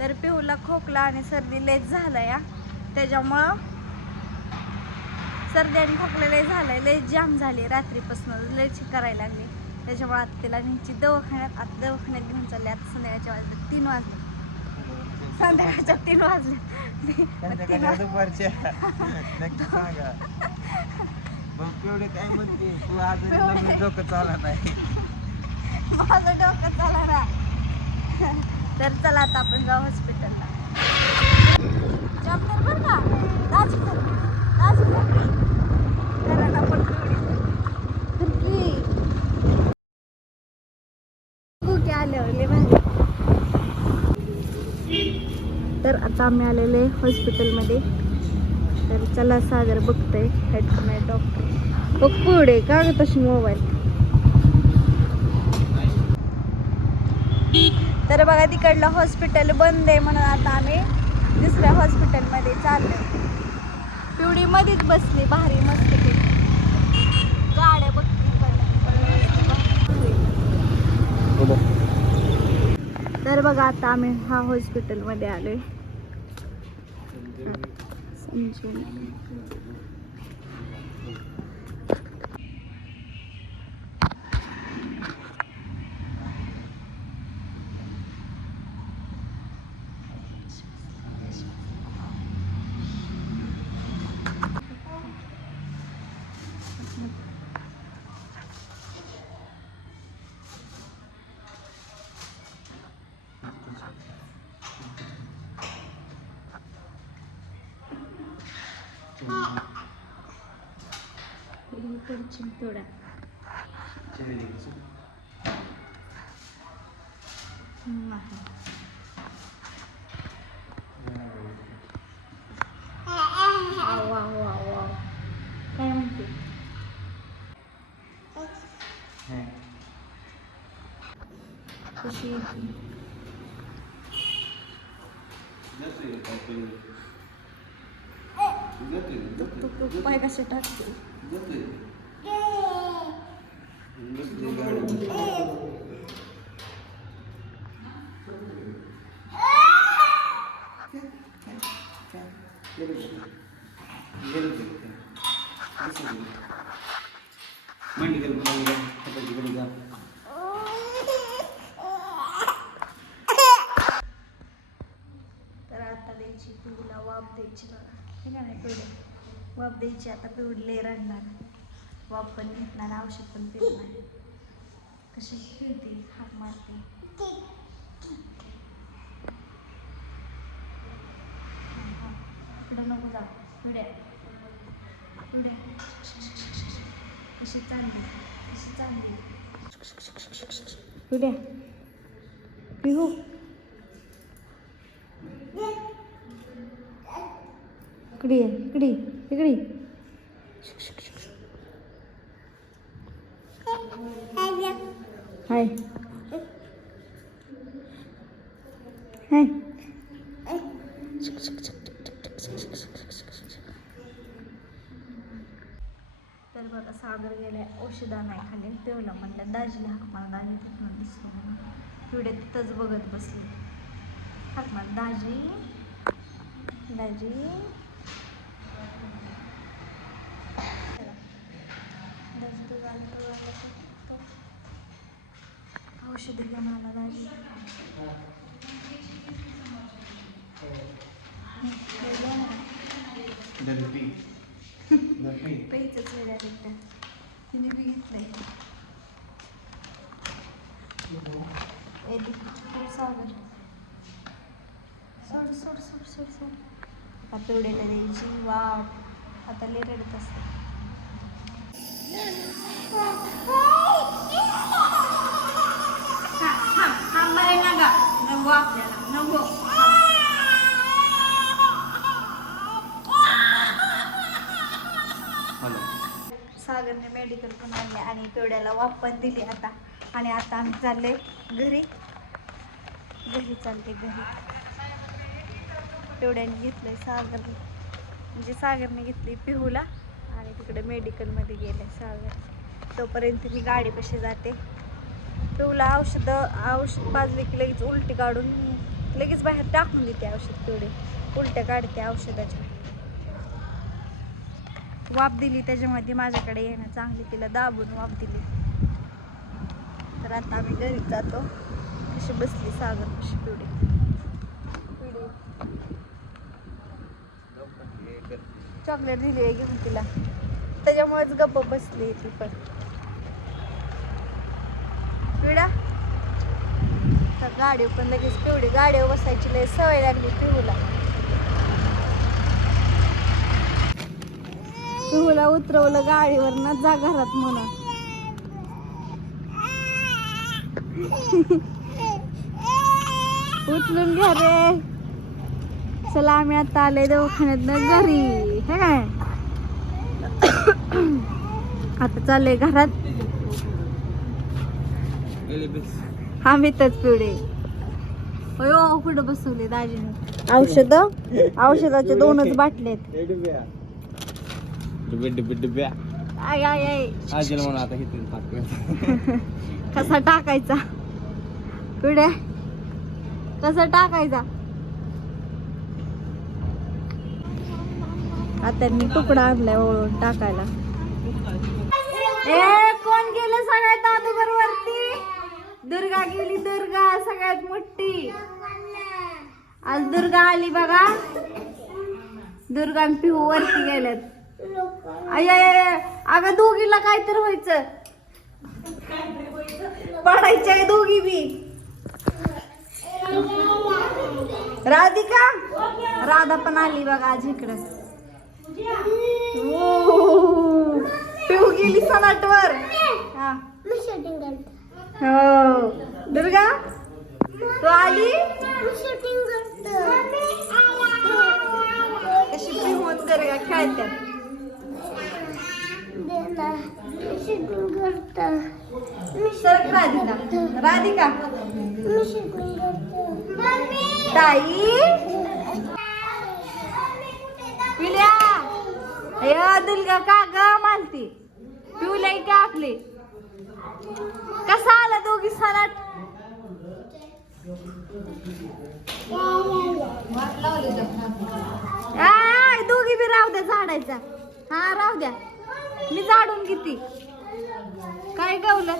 तर पिहूला खोकला आणि सर्दी लयच झाला या त्याच्यामुळं सर्दी आणि खोकला लय झालंय लय जाम झाली रात्रीपासून. लयच करायला लागली. त्याच्यामुळे आता तिला न्यायची दवाखान्यात आता दवाखान्यात घेऊन चालले आता संध्याकाळच्या वाजले. तीन वाजले. संध्याकाळच्या तीन वाजले. तीन काय म्हणते? तू आज पिवळे. डोकं चाला नाही. माझं डोकं चला ना तर चला आता आपण जाऊ हॉस्पिटलला जमणार बरं का? दाजी पण पिवळी आल्यावर तर आता आम्ही आलेले हॉस्पिटलमध्ये तर चला सागर बघतोय. हेड डॉक्टर बघ पुढे. का तशी मोबाईल तर बघा तिकडलं हॉस्पिटल बंद आहे म्हणून आता आम्ही दुसऱ्या हॉस्पिटलमध्ये चाललो पिवडी मध्येच बसली भारी मस्त गाड्या तर बघा आता आम्ही हा हॉस्पिटलमध्ये आलोय. संजीवनी इकडची थोडा नाही आव, आव, आव, आव. काय म्हणते कशी ती? तू- तू पाय कसे टाकते तर आता द्यायची पिऊला वाफ द्यायची बघा हे नाही पिवडे वाफ द्यायची आता पिवडले रडणार. वाफ पण घेतणार औषध पण पिणार कशी खेळते हात मारते. हा, इकडं नको जाऊ. पिढ्या. पिढ्या. कशी चांगली कशी चांगली पिढ्या. पिहू. इकडे ये, इकडे इकडे हाय. हाय. तर बघा सागर गेलाय औषधा नाही खाली. तेवढं म्हणलं दाजीला हाक मला दाजी तिथून दिसतो तिथंच बघत बसले. हाक मला दाजी. दाजी दाजी तू झालं तू झालं औषध घ्या मला दाजी हं, बोलवा ना. पेचच वेळा एकदा तिने बी घेतलंय ए दे, सोड सागर सोड सोड सोड सोड सोड आता तेवढ्याला द्यायची वाफ आता लय रडत असते नको आपल्याला नको सागरने मेडिकल पण आणले आणि तेवढ्याला वाफ पण दिली आता. आणि आता आम्ही चालले घरी. घरी चालते घरी. तेवढ्याने घेतलंय सागर म्हणजे सागरने घेतली पिहूला. आणि तिकडे मेडिकलमध्ये गेले सागर तोपर्यंत मी गाडीपाशी जाते. पिहूला औषधं औषध पाजले की लगेच उलटी काढून लगेच बाहेर टाकून देते औषध तेवढे उलट्या काढते औषधाच्या. वाफ दिली त्याच्यामध्ये माझ्याकडे येणं चांगली तिला दाबून वाफ दिली. तर आता आम्ही घरी जातो. कशी बसली सागर कशी पिवडी. पिवडी. चॉकलेट दिली आहे घेऊन तिला. त्याच्यामुळेच गप्प बसली ती पण. पिवडा गाडी पण लगेच पिवडी गाडीवर बसायची लय सवय लागली पिहूला पिहूला उतरवलं गाडीवर ना जा घरात म्हणून. उचलून घ्या रे. चला आम्ही आता आले दवाखान्यात घरी. हे काय? आता चाललंय घरात. आम्ही तर पिवडे अयो कुठं बसवले दाजीने? औषध? औषधाचे दोनच बाटले कसा टाकायचा? पिढ्या कसा टाकायचा? आता तुकडा आणलाय ओळून टाकायला. ए कोण गेलं सगळ्यात अगोदर वरती? दुर्गा गेली दुर्गा सगळ्यात मोठी. आज दुर्गा आली बघा. दुर्गा आणि पिहू वरती गेल्यात. आय अगं दोघीला काय व्हायचं. पडायच्या आहे दोघी बी. राधिका? राधा पण आली बघा आज इकडं. ओ, पिऊ गेली सनाटवर हा. हो. दुर्गा तू आली? दुर्गा? खेळत्या राधिका. राधिका. ताई? पिल्या? अय दुर्गा का ग मानती पिवलाई का आपली? कसा आला दोघी सणात आय, दोघी बी राहू द्या झाडायचा. हा राहू द्या. मी झाडून किती काय गवलं?